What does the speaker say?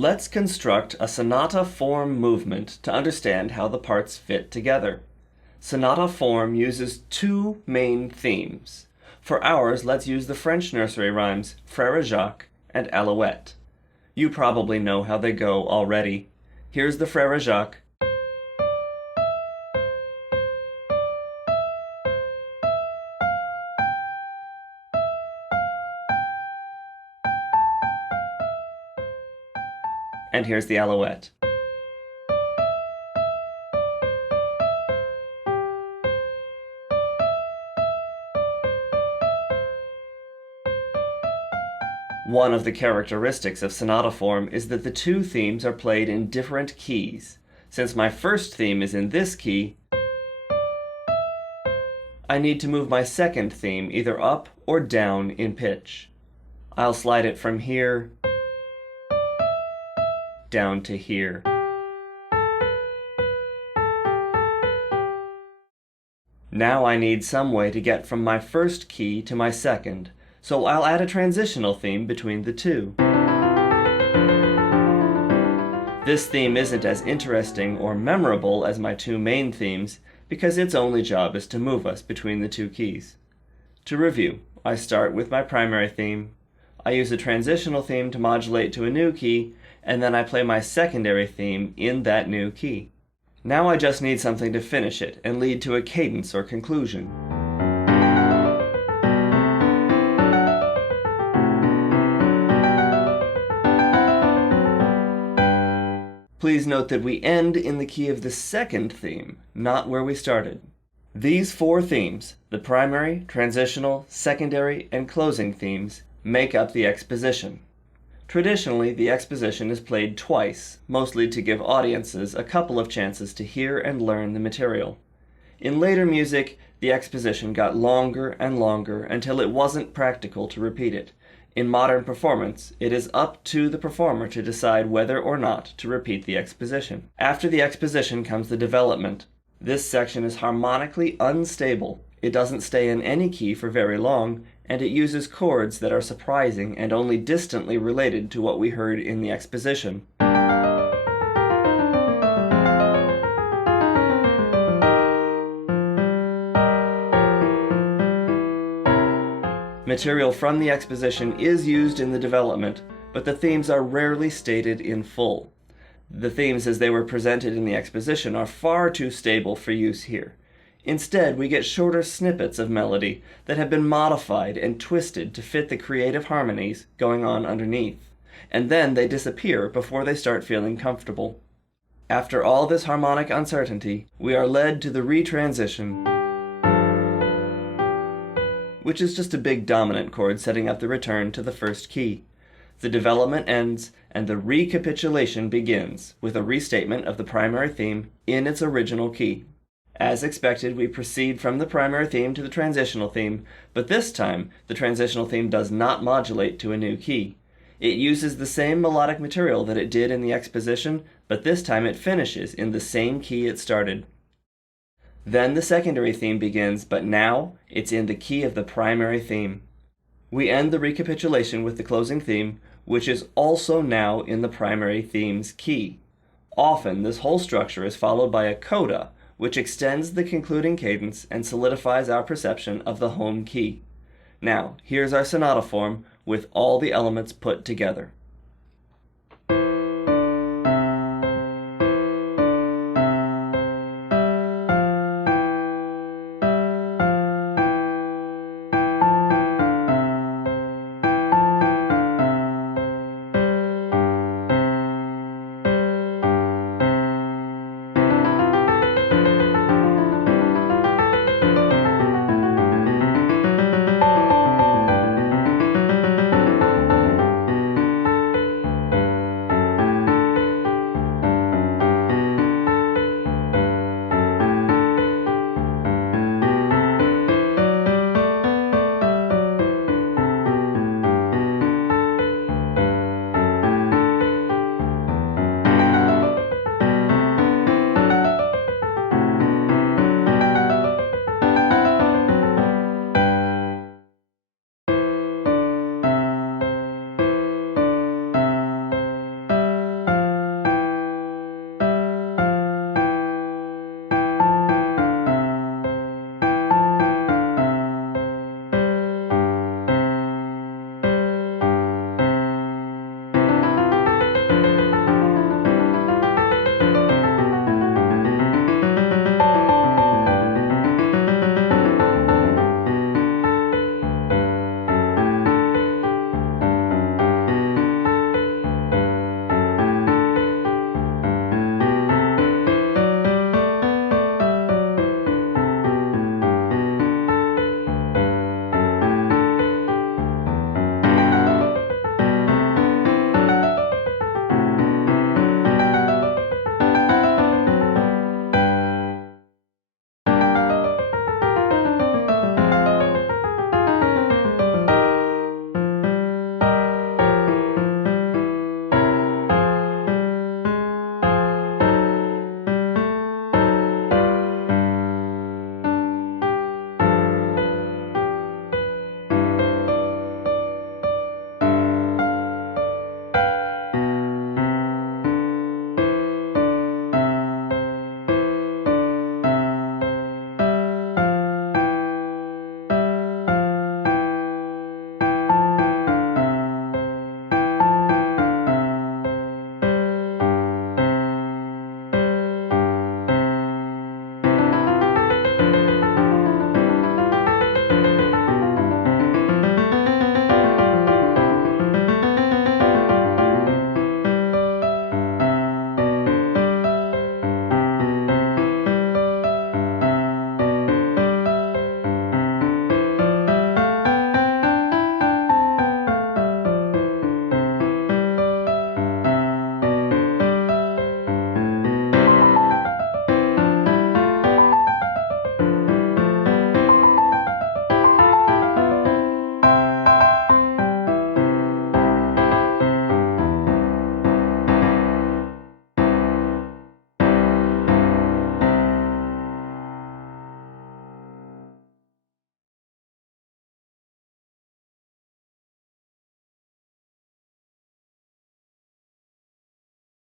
Let's construct a sonata form movement to understand how the parts fit together. Sonata form uses two main themes. For ours, let's use the French nursery rhymes Frère Jacques and Alouette. You probably know how they go already. Here's the Frère Jacques. And here's the Alouette. One of the characteristics of sonata form is that the two themes are played in different keys. Since my first theme is in this key, I need to move my second theme either up or down in pitch. I'll slide it from here down to here. Now I need some way to get from my first key to my second, so I'll add a transitional theme between the two. This theme isn't as interesting or memorable as my two main themes because its only job is to move us between the two keys. To review, I start with my primary theme, I use a transitional theme to modulate to a new key, and then I play my secondary theme in that new key. Now I just need something to finish it and lead to a cadence or conclusion. Please note that we end in the key of the second theme, not where we started. These four themes, the primary, transitional, secondary, and closing themes, make up the exposition. Traditionally, the exposition is played twice, mostly to give audiences a couple of chances to hear and learn the material. In later music, the exposition got longer and longer until it wasn't practical to repeat it. In modern performance, it is up to the performer to decide whether or not to repeat the exposition. After the exposition comes the development. This section is harmonically unstable. It doesn't stay in any key for very long, and it uses chords that are surprising and only distantly related to what we heard in the exposition. Material from the exposition is used in the development, but the themes are rarely stated in full. The themes as they were presented in the exposition are far too stable for use here. Instead, we get shorter snippets of melody that have been modified and twisted to fit the creative harmonies going on underneath, and then they disappear before they start feeling comfortable. After all this harmonic uncertainty, we are led to the retransition, which is just a big dominant chord setting up the return to the first key. The development ends, and the recapitulation begins with a restatement of the primary theme in its original key. As expected, we proceed from the primary theme to the transitional theme, but this time, the transitional theme does not modulate to a new key. It uses the same melodic material that it did in the exposition, but this time it finishes in the same key it started. Then the secondary theme begins, but now it's in the key of the primary theme. We end the recapitulation with the closing theme, which is also now in the primary theme's key. Often, this whole structure is followed by a coda, which extends the concluding cadence and solidifies our perception of the home key. Now, here's our sonata form with all the elements put together.